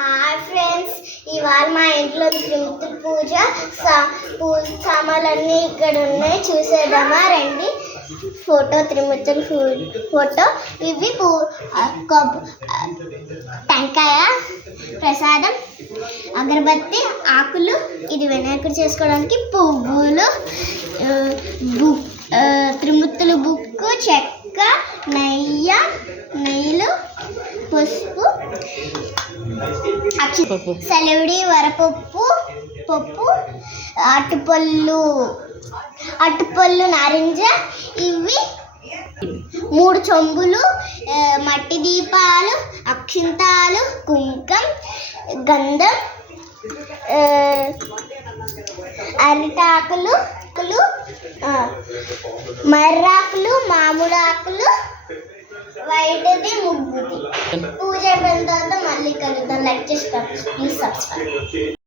Hi friends, ఇవాళ మా ఇంట్లో త్రిమూర్తుల పూజ సామాన్లన్నీ ఇక్కడ ఉన్నాయి, చూసేద్దామా రండి. ఫోటో త్రిమూర్తుల ఫోటో, ఇవి టెంకాయ ప్రసాదం, అగరబత్తి ఆకులు, ఇది వినాయకుడు చేసుకోవడానికి పువ్వులు, త్రిమూర్తుల బుక్, చెక్క, నెయ్యిలు, పసుపు, సెలవుడి, వరపప్పు, అట్టుపళ్ళు, నారింజ, ఇవి 3 చెంబులు, మట్టి దీపాలు, అక్షింతాలు, కుంకం, గంధం, అరిటాకులు, మర్రాకులు, మామూలు ఆకులు, వైట్ది, ముగ్గుది. పూజ అయిపోయిన తర్వాత మళ్ళీ కలుద్దాం. లైక్ చేసి ప్లీజ్ సబ్స్క్రైబ్.